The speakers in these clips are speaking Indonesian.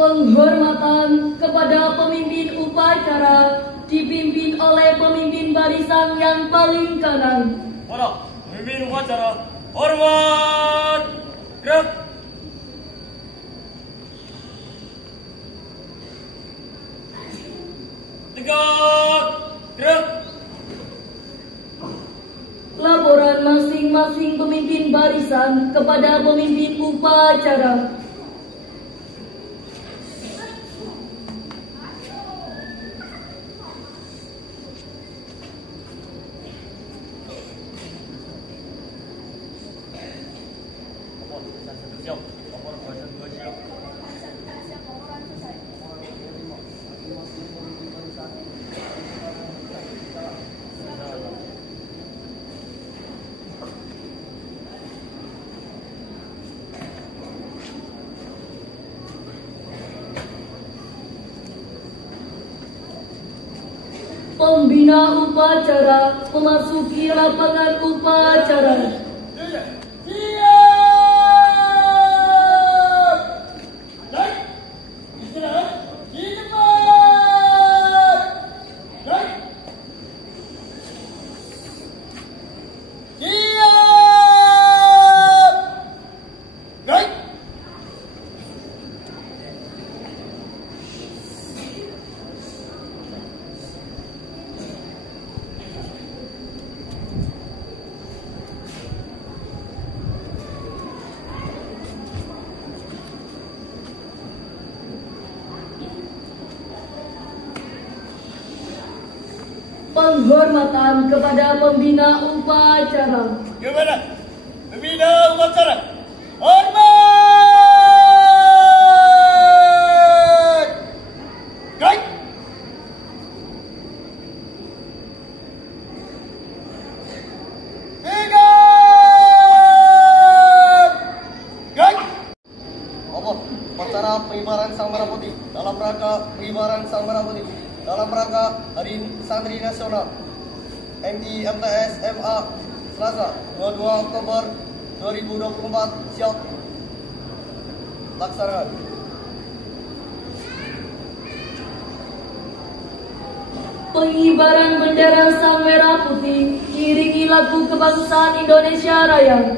Penghormatan kepada pemimpin upacara dipimpin oleh pemimpin barisan yang paling kanan. Para pemimpin upacara, hormat, gerak. Tegak, gerak. Laporan masing-masing pemimpin barisan kepada pemimpin upacara. Pembina upacara memasuki lapangan upacara. Penghormatan kepada pembina upacara. Gimana? Pembina upacara, hormat! Baik. Tegak! Baik. Upacara pengibaran Sang Merah Putih dalam rangka pengibaran Sang Merah Putih dalam rangka Hari Santri Nasional MI MTS MA Selasa 22 Oktober 2024 siap laksanakan. Pengibaran bendera Sang Merah Putih diiringi lagu kebangsaan Indonesia Raya.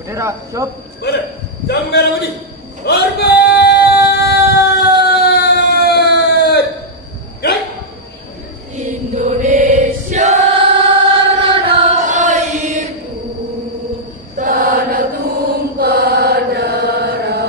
Bendera siap. Pada Sang Merah Putih, hormat! Baik. Indonesia tanah airku, tanah tumpah darah.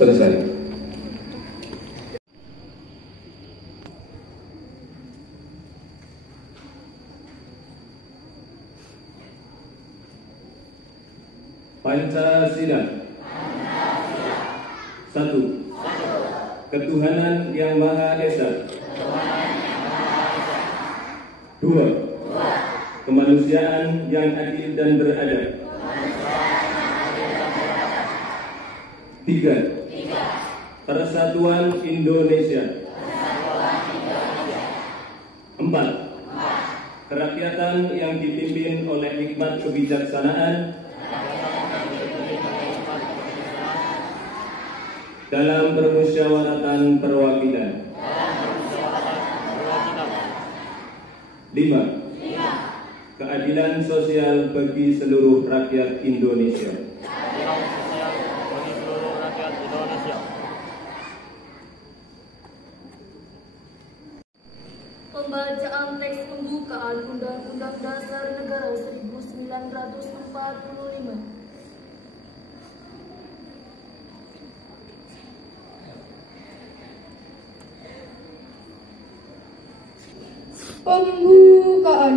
Selesai. Pancasila. Satu. Ketuhanan Yang Maha Esa. Dua. Kemanusiaan yang adil dan beradab. Tiga. Persatuan Indonesia. Empat. Kerakyatan yang dipimpin oleh hikmat kebijaksanaan dalam permusyawaratan perwakilan. 5. Keadilan sosial bagi seluruh rakyat Indonesia. Pembacaan teks pembukaan Undang-Undang Dasar Negara 1945. Pembukaan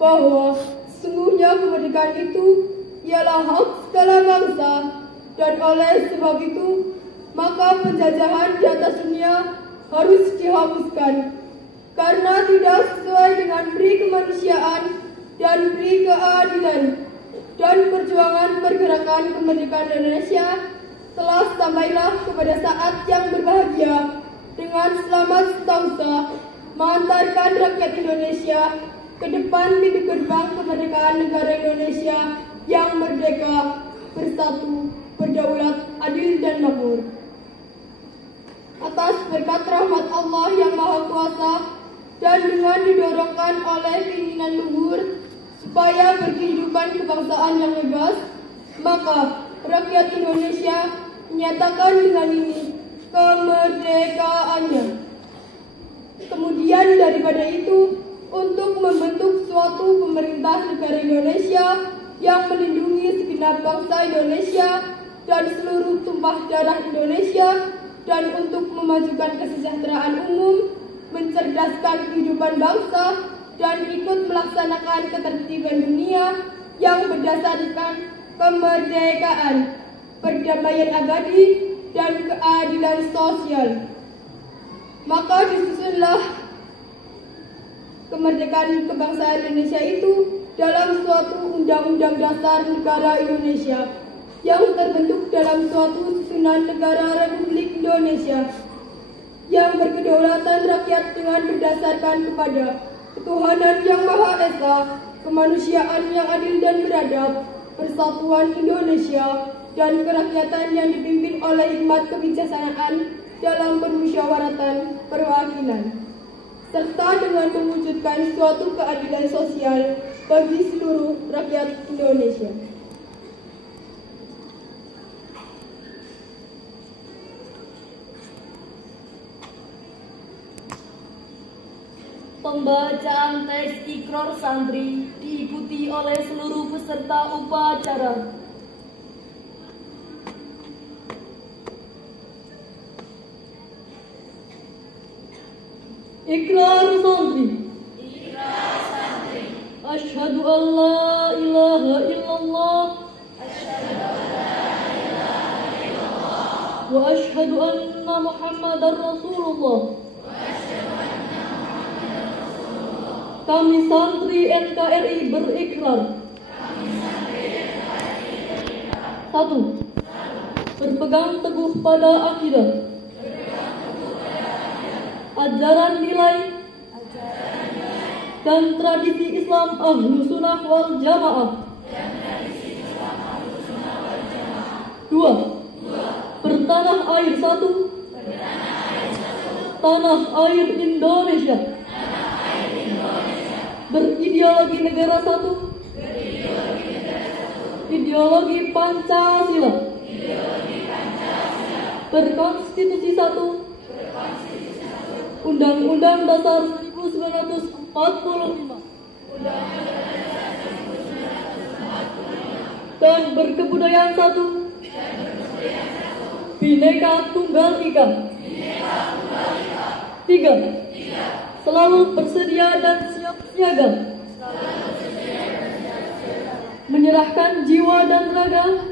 bahwa sesungguhnya kemerdekaan itu ialah hak segala bangsa, dan oleh sebab itu maka penjajahan di atas dunia harus dihapuskan karena tidak sesuai dengan pri kemanusiaan dan pri keadilan, dan perjuangan pergerakan kemerdekaan Indonesia telah sampailah kepada saat yang berbahagia dengan selamat sebangsa mengantarkan rakyat Indonesia ke depan pintu gerbang kemerdekaan negara Indonesia yang merdeka, bersatu, berdaulat, adil dan makmur. Atas berkat rahmat Allah yang Maha Kuasa dan dengan didorongkan oleh keinginan luhur supaya berkehidupan kebangsaan yang bebas, maka rakyat Indonesia menyatakan dengan ini kemerdekaannya. Kemudian daripada itu, untuk membentuk suatu pemerintah negara Indonesia yang melindungi segenap bangsa Indonesia dan seluruh tumpah darah Indonesia, dan untuk memajukan kesejahteraan umum, mencerdaskan kehidupan bangsa, dan ikut melaksanakan ketertiban dunia yang berdasarkan kemerdekaan, perdamaian abadi, dan keadilan sosial. Maka disusunlah kemerdekaan kebangsaan Indonesia itu dalam suatu Undang-Undang Dasar Negara Indonesia yang terbentuk dalam suatu susunan negara Republik Indonesia yang berkedaulatan rakyat dengan berdasarkan kepada ketuhanan yang Maha Esa, kemanusiaan yang adil dan beradab, persatuan Indonesia, dan kerakyatan yang dipimpin oleh hikmat kebijaksanaan dalam permusyawaratan perwakilan, serta dengan mewujudkan suatu keadilan sosial bagi seluruh rakyat Indonesia. Pembacaan teks ikrar santri diikuti oleh seluruh peserta upacara. Ikrar santri. Asyhadu an la ilaha illallah. Wa asyhadu anna Muhammadar Rasulullah. Kami santri NKRI berikrar. 1. Berpegang teguh pada akidah, ajaran nilai, dan tradisi Islam Ahlus Sunnah wal Jamaah. 2. Bertanah air satu, tanah air Indonesia. Berideologi negara satu, ideologi Pancasila, berkonstitusi satu, Undang-Undang Dasar 1945, dan berkebudayaan satu, Bhinneka Tunggal Ika. 3. Selalu bersedia dan siap siaga, menyerahkan jiwa dan raga,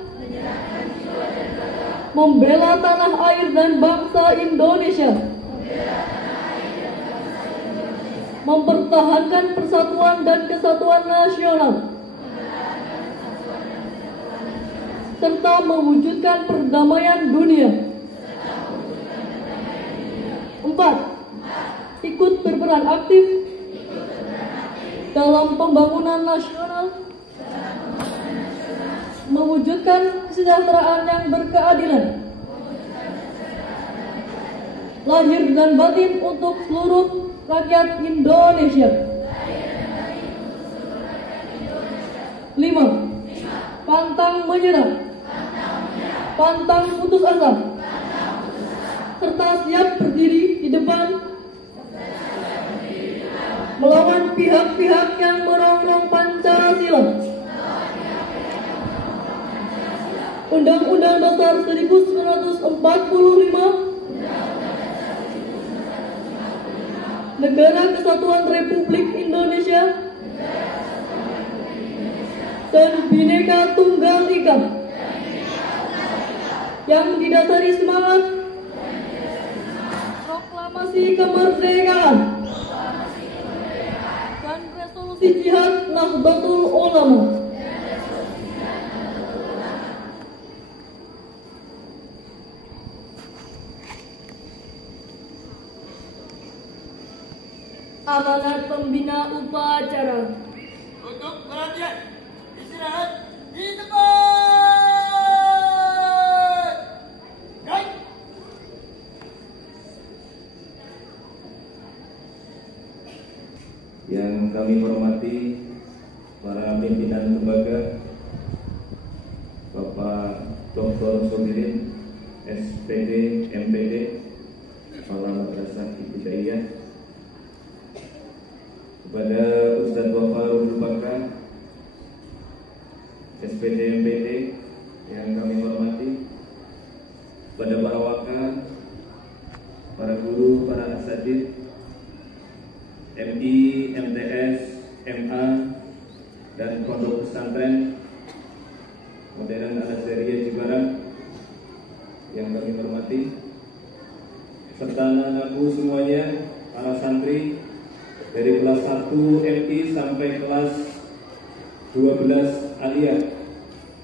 membela tanah air dan bangsa Indonesia, mempertahankan persatuan dan kesatuan nasional, serta mewujudkan perdamaian dunia. 4. Ikut berperan aktif dalam pembangunan nasional, mewujudkan kesejahteraan yang berkeadilan, lahir dan batin untuk seluruh rakyat Indonesia. 5. Pantang menyerah, pantang putus asa, serta siap berdiri di depan melawan pihak-pihak yang merongrong Pancasila, Undang-Undang Dasar 1945, Negara Kesatuan Republik Indonesia, dan Bhinneka Tunggal Ika, yang didasari semangat proklamasi kemerdekaan dan resolusi jihad Nahdlatul Ulama. Amanat pembina upacara. Untuk perhatian, istirahat di tempat. Baik. Yang kami hormati para pimpinan lembaga, Bapak Dr. Sobirin, SPD, MPD, Kepala Madrasah Ibtidaiyah, kepada Ustadz Wafarul Bakar, SPD MPD yang kami hormati, kepada para wakil, para guru, para asatidz, MI, MTS, MA, dan pondok pesantren Modern Al-Azhariyah Cibarak yang kami hormati, serta anak-anakku semuanya, para santri dari kelas 1 MI sampai kelas 12 Aliyah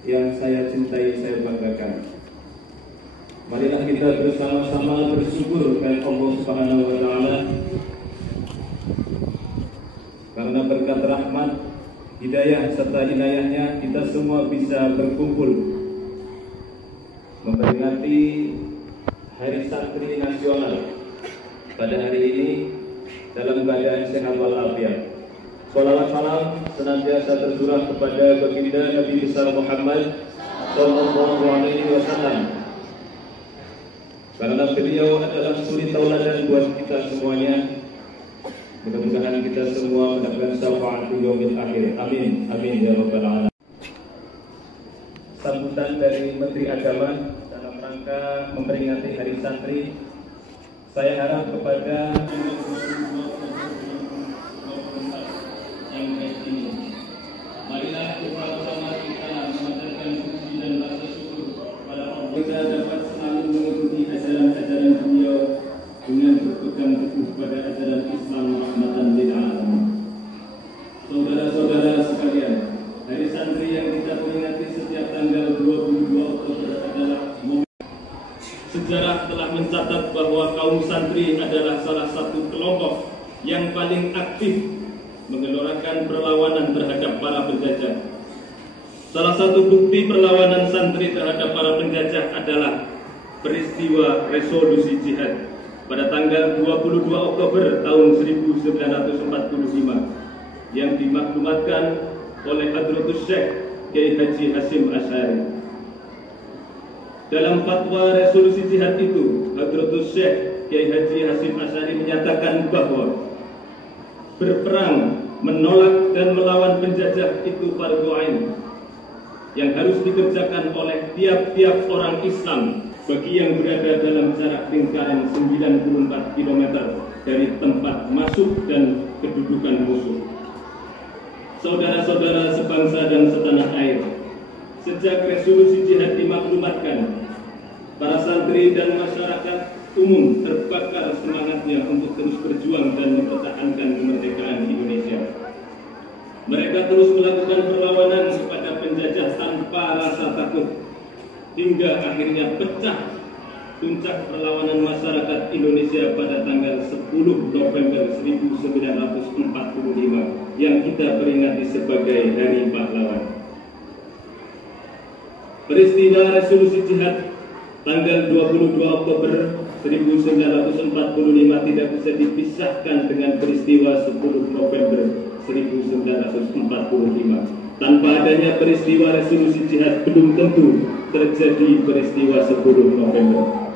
yang saya cintai, saya banggakan. Marilah kita bersama-sama bersyukur kepada Allah Subhanahu wa taala karena berkat rahmat, hidayah serta inayahnya kita semua bisa berkumpul memperingati Hari Santri Nasional pada hari ini dalam keadaan sehat walafiat. Sholawat salam senantiasa tercurah kepada baginda Nabi besar Muhammad Sallallahu Alaihi Wasallam, karena beliau adalah suri tauladan buat kita semuanya. Mudah-mudahan kita semua mendapatkan syafaat di yaumil akhir. Amin, amin ya rabbal alamin. Sambutan dari Menteri Agama dalam rangka memperingati Hari Santri, saya harap kepada yang baik ini, marilah bersama-sama kita memanjatkan puji dan rasa syukur kepada Allah. Kita dapat selalu mengikuti ajaran-ajaran beliau dengan berpegang teguh pada ajaran Islam rahmatan lil alamin. Saudara-saudara sekalian, Hari Santri yang kita peringati setiap tanggal 22 Oktober adalah momen. Sejarah telah mencatat bahwa kaum santri adalah salah satu kelompok yang paling aktif menggelorakan perlawanan terhadap para penjajah. Salah satu bukti perlawanan santri terhadap para penjajah adalah peristiwa resolusi jihad pada tanggal 22 Oktober tahun 1945 yang dimaklumatkan oleh Hadratus Syekh Kiai Haji Hasyim Asy'ari. Dalam fatwa resolusi jihad itu, Hadratus Syekh Kiai Haji Hasyim Asy'ari menyatakan bahwa berperang, menolak dan melawan penjajah itu fardu ain yang harus dikerjakan oleh tiap-tiap orang Islam bagi yang berada dalam jarak lingkaran 94 km dari tempat masuk dan kedudukan musuh. Saudara-saudara sebangsa dan setanah air, sejak resolusi jihad dimaklumatkan, para santri dan masyarakat umum terbakar semangatnya untuk terus berjuang dan mempertahankan kemerdekaan Indonesia. Mereka terus melakukan perlawanan kepada penjajah tanpa rasa takut, hingga akhirnya pecah puncak perlawanan masyarakat Indonesia pada tanggal 10 November 1945 yang kita peringati sebagai Hari Pahlawan. Peristiwa resolusi jihad tanggal 22 Oktober 1945 tidak bisa dipisahkan dengan peristiwa 10 November 1945. Tanpa adanya peristiwa resolusi jihad belum tentu terjadi peristiwa 10 November.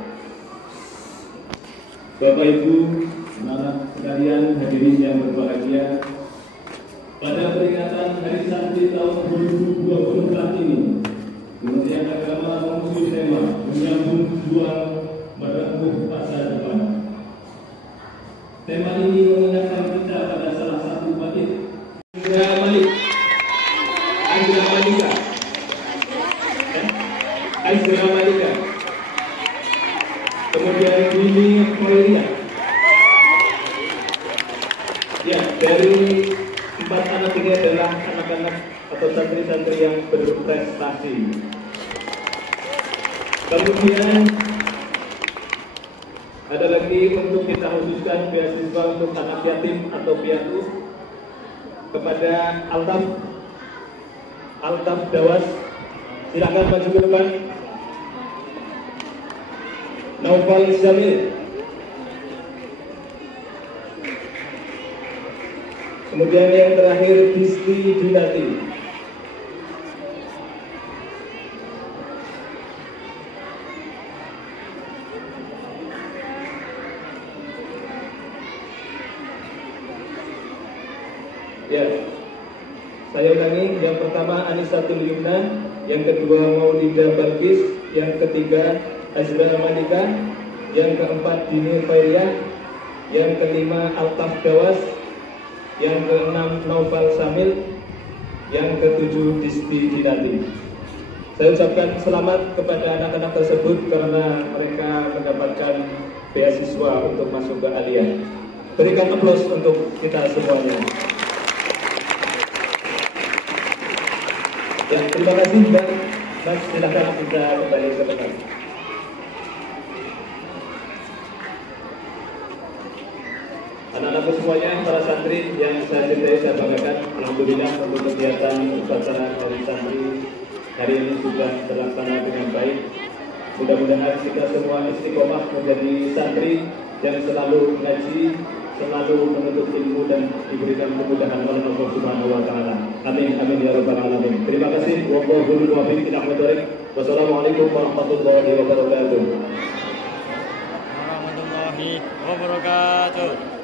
Bapak Ibu, anak sekalian hadirin yang berbahagia, pada peringatan Hari Santri tahun 2024 ini, Kementerian Agama mengusung tema menyambung juang merebut masa depan. Tema ini mengingatkan kita pada salah satu bait Aizra Malika, kemudian Bini Khoiriyah. Ya, dari 4 anak ini adalah anak-anak atau santri-santri yang berprestasi. Kemudian ada lagi untuk kita khususkan beasiswa untuk anak yatim atau piatu kepada Altaf Dawas. Silakan maju ke depan. Naufal Jamil. Kemudian yang terakhir Disti Dinati. Ya, saya ulangi. Yang pertama Anisatul Yumna, yang kedua Maulida Balkis, yang ketiga Aizra Malika, yang keempat Bini Khoiriyah, yang kelima Altaf Dawas, yang keenam Naufal Samil, yang ketujuh Disti Dinati. Saya ucapkan selamat kepada anak-anak tersebut karena mereka mendapatkan beasiswa untuk masuk ke Aliyah. Berikan aplaus untuk kita semuanya. Ya, terima kasih Mbak. Mas, silakan kita kembali ke depan. Anak-anakku semuanya, para santri yang saya cintai, saya banggakan, alhamdulillah untuk kegiatan upacara dari santri hari ini sudah terlaksana dengan baik. Mudah-mudahan kita semua istiqomah menjadi santri yang selalu mengaji, selalu menuntut ilmu dan diberikan kemudahan oleh Allah Subhanahu wa taala. Amin amin ya rabbal alamin. Terima kasih. Wallahul muwaffiq ila aqwamit thoriq. Wassalamualaikum warahmatullahi wabarakatuh. Warahmatullahi wabarakatuh.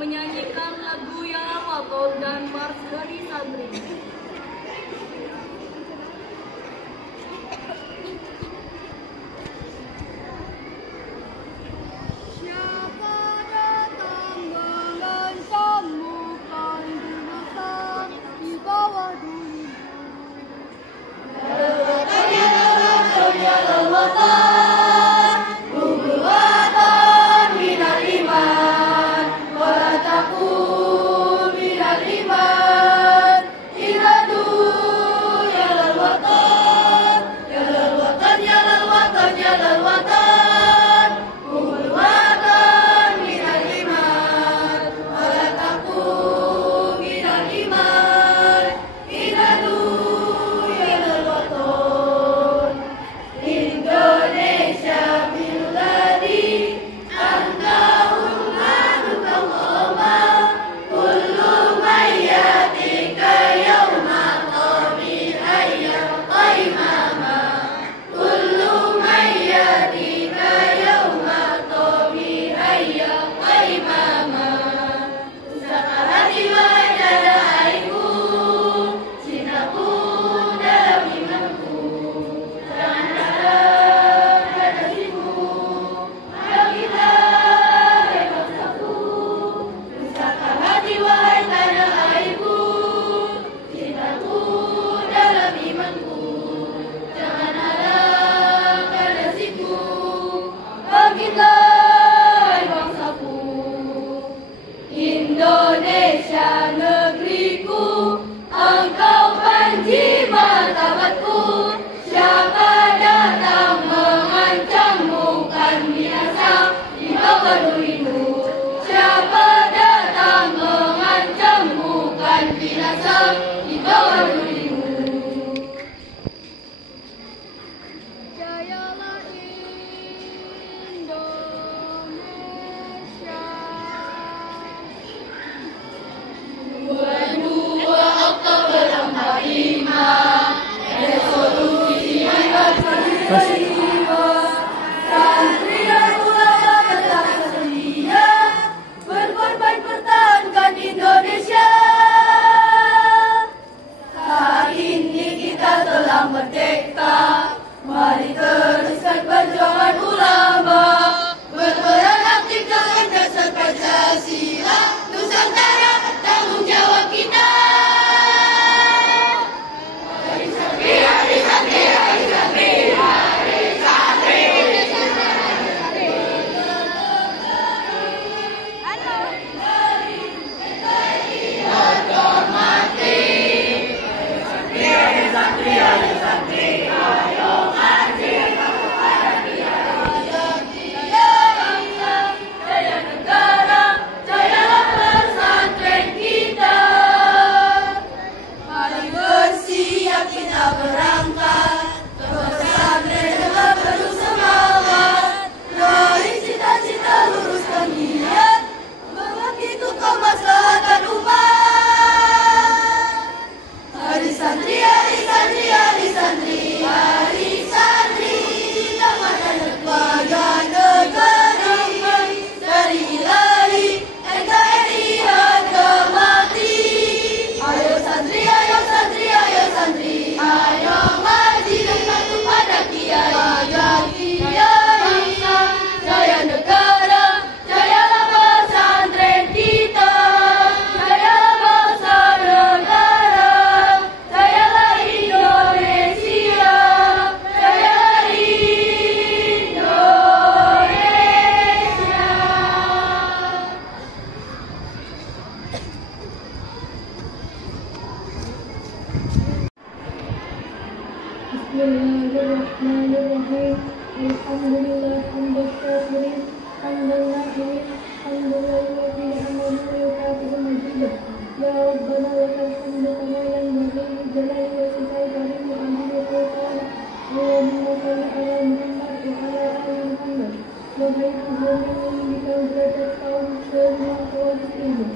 Menyanyikan lagu yang Ramadan dan Mars dari santri. Siapa datang mengancamkan binasa di bawah duri? Indonesia negeriku, engkau panji martabatku. Siapa datang mengancammu kan binasa di bawah durimu. Siapa datang mengancammu kan binasa di bawah durimu. Jayalah Indonesia. 22 Oktober 45, resolusi santri dan ulama tetap setia berkorban pertahankan Indonesia. Wahai Tuhan yang meninggikan derajat kaum semua kaum muslimin,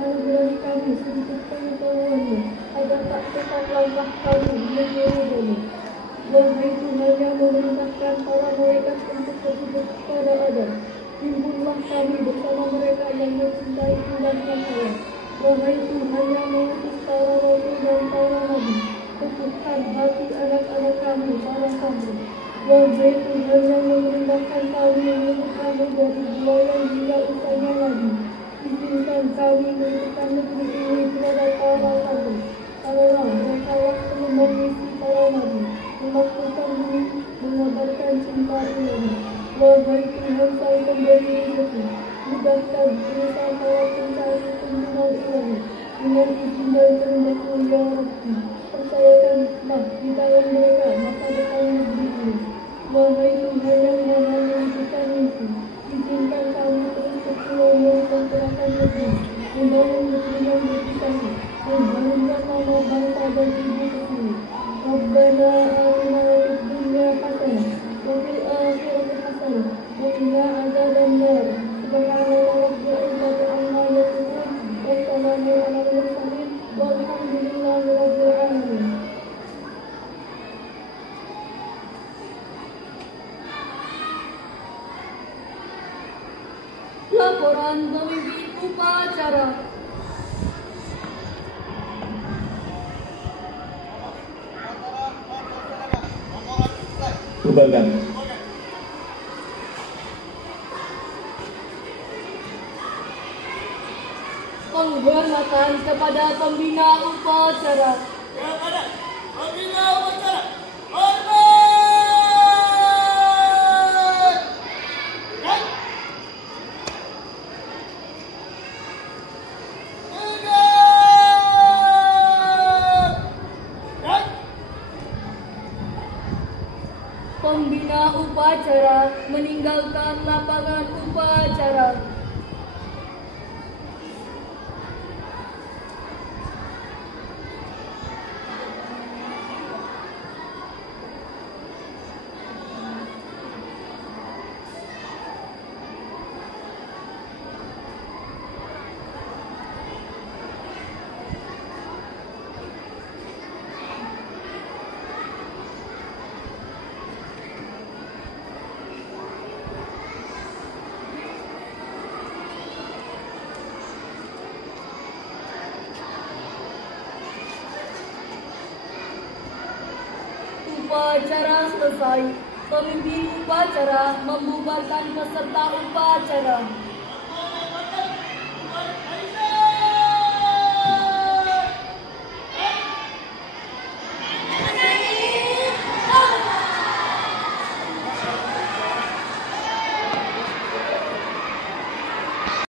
anugerahi kami sedikit pengetahuannya, agar tak sesat langkah kami menyuruh. Wahai Tuhan yang memerintahkan para malaikat untuk bersujud kepada Adam, himpunlah kami bersama mereka yang mencintai bulan yang Allah. Wahai Tuhan yang mengutus para rasul dan para nabi, teguhkan hati anak-anak kami, para santri. Wahai Tuhan yang memerintahkan kami menuntut kami dari bulan hingga usahanya lagi, izinkan kami menentukan negeri ini kepada para santri, karena mereka lah pengemban misi para nabi, memakmurkan bumi, mengabarkan cinta ilahi. Wahai Tuhan Sang Pemberi rezeki, mudahkan urusan para pencari tuntunan ilahi dengan izin dan kehendakmu ya Rabbi. Percayakanlah di dalam mereka masa depan negeri ini. Wahai Tuhan yang maha menentukan misi, izinkan kami terus berkelompok menggerakkan negeri, membangun negeri yang bersih, mengharumkan nama bangsa dan ibu kesini. Rabbana atina fid dunya hasanah wa fil akhirati hasanah wa qina adzabannar. Subhanallah rabbil izzati amma yasifun wa salamun alal mursalin walhamdulillahi rabbil alamin. Laporan pemimpin upacara. Bubarkan. Penghormatan kepada pembina upacara. Kepada pembina upacara. Hormat! Baik. Tegak. Baik. Pembina upacara meninggalkan lapangan upacara. Upacara selesai. Pemimpin upacara membubarkan peserta upacara.